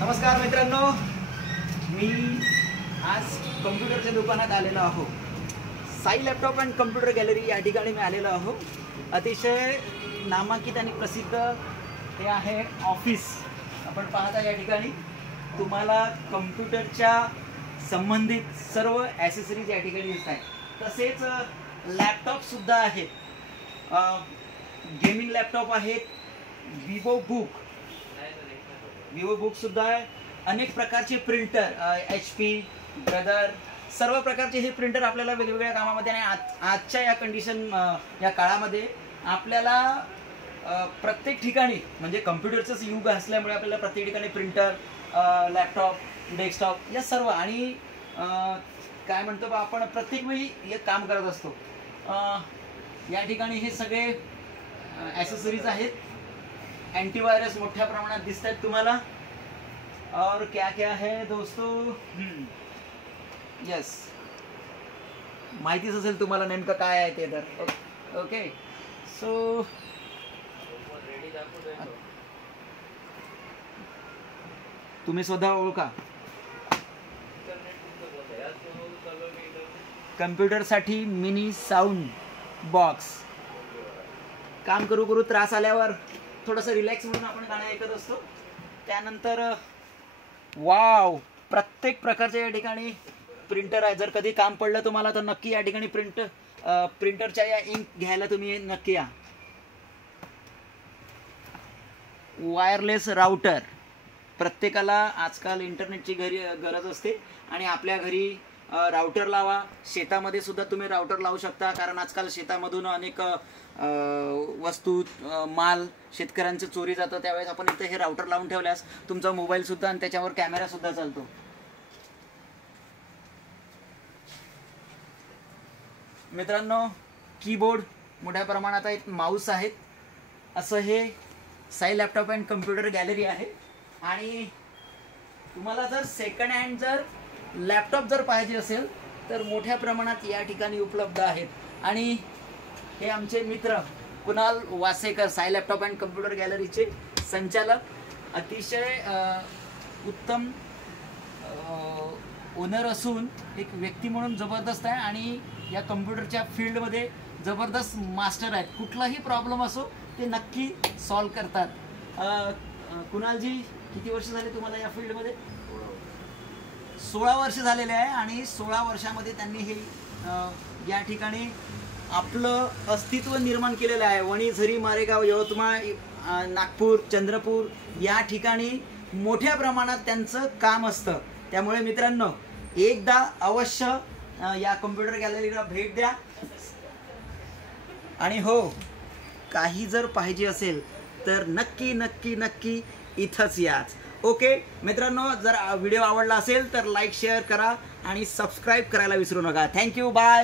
नमस्कार मित्रांनो, मी आज कम्प्युटरच्या दुकानात आलेलो आहो. Sai laptop and computer gallery या ठिकाणी मी आलेलो आहो. अतिशय नामांकित आणि प्रसिद्ध हे आहे ऑफिस. आपण पाहता या ठिकाणी तुम्हाला कम्प्युटरच्या संबंधित सर्व ॲसेसरीज या ठिकाणी दिसत आहेत. तसेच लॅपटॉप सुद्धा आहेत. गेमिंग लॅपटॉप आहेत. विवो बुक सुद्धा आहे. अनेक प्रकारचे प्रिंटर HP, ब्रदर, सर्व प्रकारचे हे प्रिंटर आपल्याला वेगवेगळ्या कामामध्ये आणि आजच्या या कंडिशन या काळामध्ये आपल्याला प्रत्येक ठिकाणी म्हणजे कम्प्युटरचंच युग असल्यामुळे आपल्याला प्रत्येक ठिकाणी प्रिंटर, लॅपटॉप, डेस्कटॉप या सर्व आणि काय म्हणतो बा आपण प्रत्येक वेळी हे काम करत असतो. या ठिकाणी हे सगळे ॲसेसरीज आहेत. एंटीवायरस मोठ्या प्रमाणात दिसत आहेत तुम्हाला. और क्या क्या है दोस्तों, यस माहितीच असेल तुम्हाला नेमकं काय आहे ते. तर ओके, सो तुम्ही स्वतः ओळखा. कम्प्युटरसाठी मिनी साऊंड बॉक्स. काम करू करू त्रास आल्यावर थोडंसं रिलॅक्स म्हणून आपण गाणं ऐकत असतो. त्यानंतर वाव, प्रत्येक प्रकारच्या या ठिकाणी प्रिंटर आहे. जर कधी काम पडलं तुम्हाला तर नक्की या ठिकाणी प्रिंटरच्या या इंक घ्यायला तुम्ही नक्की या. Wireless router. प्रत्येकाला आजकाल इंटरनेटची गरज असते आणि आपल्या घरी राउटर लावा. शेतामध्ये सुद्धा तुम्ही राउटर लावू शकता, कारण आजकाल शेतामधून अनेक वस्तू माल शेतकऱ्यांचं चोरी जातं. त्यावेळेस आपण इथे हे राउटर लावून ठेवल्यास तुमचा मोबाईल सुद्धा आणि त्याच्यावर कॅमेरा सुद्धा चालतो. मित्रांनो, कीबोर्ड मोठ्या प्रमाणात आहेत. माऊस आहेत. असं हे Sai laptop and computer gallery आहे. आणि तुम्हाला जर सेकंड हँड जर लॅपटॉप जर पाहिजे असेल तर मोठ्या प्रमाणात या ठिकाणी उपलब्ध आहेत. आणि हे आमचे मित्र Kunal Wasekar, Sai laptop and computer गॅलरीचे संचालक, अतिशय उत्तम ओनर असून एक व्यक्ती म्हणून जबरदस्त आहे आणि या कम्प्युटरच्या फील्डमध्ये जबरदस्त मास्टर आहेत. कुठलाही प्रॉब्लेम असो ते नक्की सॉल्व करतात. कुणालजी, किती वर्ष झाले तुम्हाला या फील्डमध्ये? 16 वर्ष झालेले आहे. आणि 16 वर्षामध्ये त्यांनी हे या ठिकाणी आपलं अस्तित्व निर्माण केलेलं आहे. वणी, झरी, मारेगाव, यवतमाळ, नागपूर, चंद्रपूर या ठिकाणी मोठ्या प्रमाणात त्यांचं काम असतं. त्यामुळे मित्रांनो, एकदा अवश्य या कम्प्युटर गॅलरीला भेट द्या. आणि हो, काही जर पाहिजे असेल तर नक्की नक्की नक्की इथंच याच. ओके मित्रांनो, जर व्हिडिओ आवडला असेल तर लाईक शेअर करा आणि सबस्क्राईब करायला विसरू नका. Thank you, bye.